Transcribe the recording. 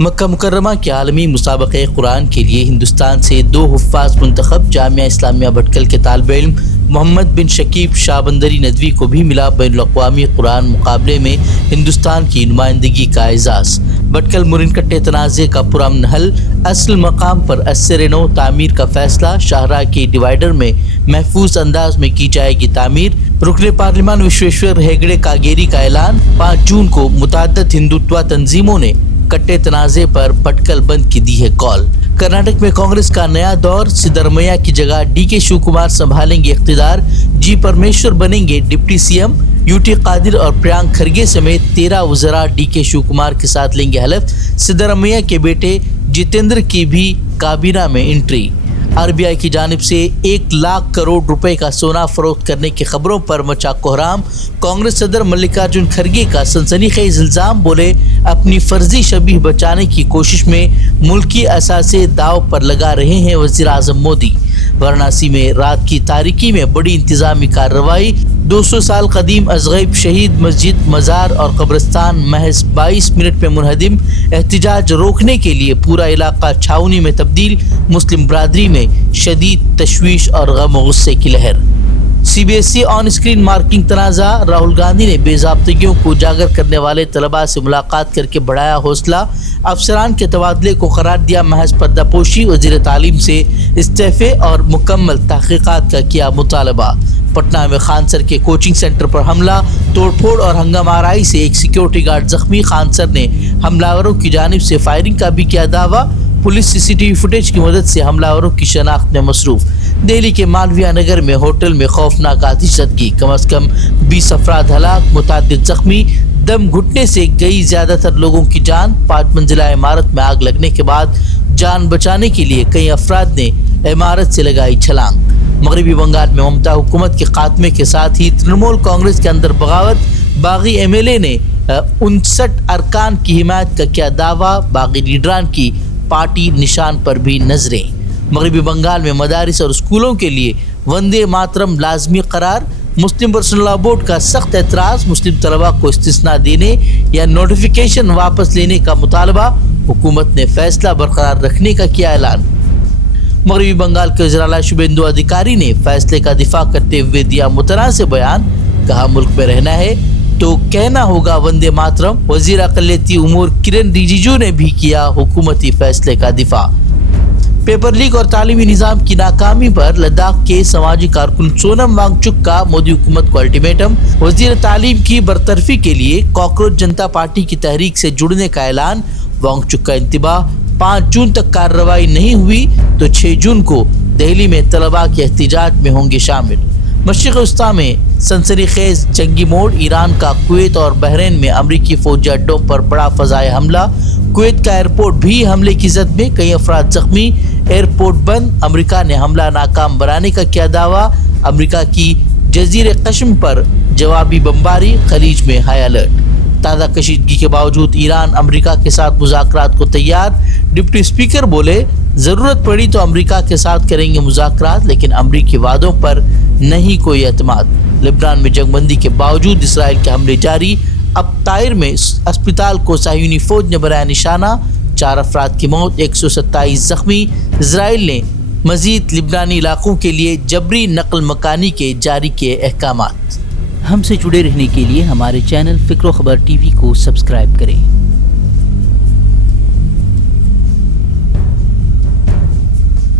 مکہ مکرمہ کے عالمی مسابقہ قرآن کے لیے ہندوستان سے 2 حفاظ منتخب۔ جامعہ اسلامیہ بھٹکل کے طالب علم محمد بن شکیب شاہبندری ندوی کو بھی ملا بین الاقوامی قرآن مقابلے میں ہندوستان کی نمائندگی کا اعزاز۔ بھٹکل مرین کٹے تنازع کا پرامن حل، اصل مقام پر اثر نو تعمیر کا فیصلہ، شاہراہ کے ڈیوائیڈر میں محفوظ انداز میں کی جائے گی تعمیر۔ رکن پارلیمان وشویشور ہیگڑے کاگیری کا اعلان، 5 جون کو متعدد ہندوتوا تنظیموں نے کٹے تنازع پر بھٹکل بند کی دی ہے کال۔ کرناٹک میں کانگریس کا نیا دور، سدرمیا کی جگہ ڈی کے شیو کمار سنبھالیں گے اقتدار، جی پرمیشور بنیں گے deputy C M. U T Khader اور پریانک کھرگے سمیت 13 وزراء ڈی کے شیو کمار کے ساتھ لیں گے حلف۔ سدرمیا کے بیٹے جتیندر کی بھی کابینہ میں انٹری۔ آر بی آئی کی جانب سے 1 لاکھ کروڑ روپے کا سونا فروخت کرنے کی خبروں پر مچا کوہرام۔ کانگریس صدر ملکارجن کھرگے کا سنسنی خیز الزام، بولے اپنی فرضی شبیہ بچانے کی کوشش میں ملکی اثاثے داؤ پر لگا رہے ہیں وزیر اعظم مودی۔ وارانسی میں رات کی تاریکی میں بڑی انتظامی کارروائی، 200 سال قدیم ازغیب شہید مسجد، مزار اور قبرستان محض 22 منٹ میں منہدم۔ احتجاج روکنے کے لیے پورا علاقہ چھاؤنی میں تبدیل، مسلم برادری میں شدید تشویش اور غم و غصے کی لہر۔ C B S E on screen marking تنازع، راہل گاندھی نے بے ضابطگیوں کو اجاگر کرنے والے طلباء سے ملاقات کر کے بڑھایا حوصلہ، افسران کے تبادلے کو قرار دیا محض پردہ پوشی، وزیر تعلیم سے استعفے اور مکمل تحقیقات کا کیا مطالبہ۔ پٹنہ میں خان سر کے کوچنگ سینٹر پر حملہ، توڑ پھوڑ اور ہنگامہ آرائی سے ایک سیکیورٹی گارڈ زخمی، خان سر نے حملہ آوروں کی جانب سے فائرنگ کا بھی کیا دعویٰ، پولیس سی سی ٹی وی فوٹیج کی مدد سے حملہ آوروں کی شناخت میں مصروف۔ دہلی کے مالویہ نگر میں ہوٹل میں خوفناک آتش زدگی، کم از کم 20 افراد ہلاک، متعدد زخمی، دم گھٹنے سے گئی زیادہ تر لوگوں کی جان۔ 5 منزلہ عمارت میں آگ لگنے کے بعد جان بچانے کے لیے کئی افراد نے عمارت سے لگائی چھلانگ۔ مغربی بنگال میں ممتا حکومت کے خاتمے کے ساتھ ہی ترنمول کانگریس کے اندر بغاوت، باغی ایم ایل اے نے 59 ارکان کی حمایت کا کیا دعویٰ، باغی لیڈران کی پارٹی نشان پر بھی نظریں۔ مغربی بنگال میں مدارس اور اسکولوں کے لیے وندے ماترم لازمی قرار، مسلم پرسنل لا بورڈ کا سخت اعتراض، مسلم طلباء کو استثناء دینے یا نوٹیفیکیشن واپس لینے کا مطالبہ، حکومت نے فیصلہ برقرار رکھنے کا کیا اعلان۔ مغربی بنگال کے وزیر اعلیٰ شبھیندو ادھیکاری نے فیصلے کا دفاع کرتے ہوئے دیا متنازع بیان، کہا ملک میں رہنا ہے تو کہنا ہوگا وندے ماترم۔ وزیر اقلیتی امور کرن رجیجو نے بھی کیا حکومتی فیصلے کا دفاع۔ پیپر لیک اور تعلیمی نظام کی ناکامی پر لداخ کے سماجی کارکن سونم وانگ چک کا مودی حکومت کو الٹیمیٹم، وزیر تعلیم کی برطرفی کے لیے کاکروچ جنتا پارٹی کی تحریک سے جڑنے کا اعلان۔ وانگ چک کا انتباہ، 5 جون تک کارروائی نہیں ہوئی تو 6 جون کو دہلی میں طلباء کے احتجاج میں ہوں گے شامل۔ مشرق وسطیٰ میں سنسنی خیز جنگی موڑ، ایران کا کویت اور بحرین میں امریکی فوجی اڈوں پر بڑا فضائی حملہ، کویت کا ایئرپورٹ بھی حملے کی زد میں، کئی افراد زخمی، ایئرپورٹ بند۔ امریکہ نے حملہ ناکام بنانے کا کیا دعویٰ، امریکہ کی جزیرے قشم پر جوابی بمباری، خلیج میں ہائی الرٹ۔ تازہ کشیدگی کے باوجود ایران امریکہ کے ساتھ مذاکرات کو تیار، ڈپٹی اسپیکر بولے ضرورت پڑی تو امریکہ کے ساتھ کریں گے مذاکرات، لیکن امریکی وعدوں پر نہیں کوئی اعتماد۔ لبنان میں جنگ بندی کے باوجود اسرائیل کے حملے جاری، اب طائر میں اسپتال کو صہیونی فوج نے بنایا نشانہ، 4 افراد کی موت، 127 زخمی۔ اسرائیل نے مزید لبنانی علاقوں کے لیے جبری نقل مکانی کے جاری کیے احکامات۔ ہم سے جڑے رہنے کے لیے ہمارے چینل فکر و خبر ٹی وی کو سبسکرائب کریں۔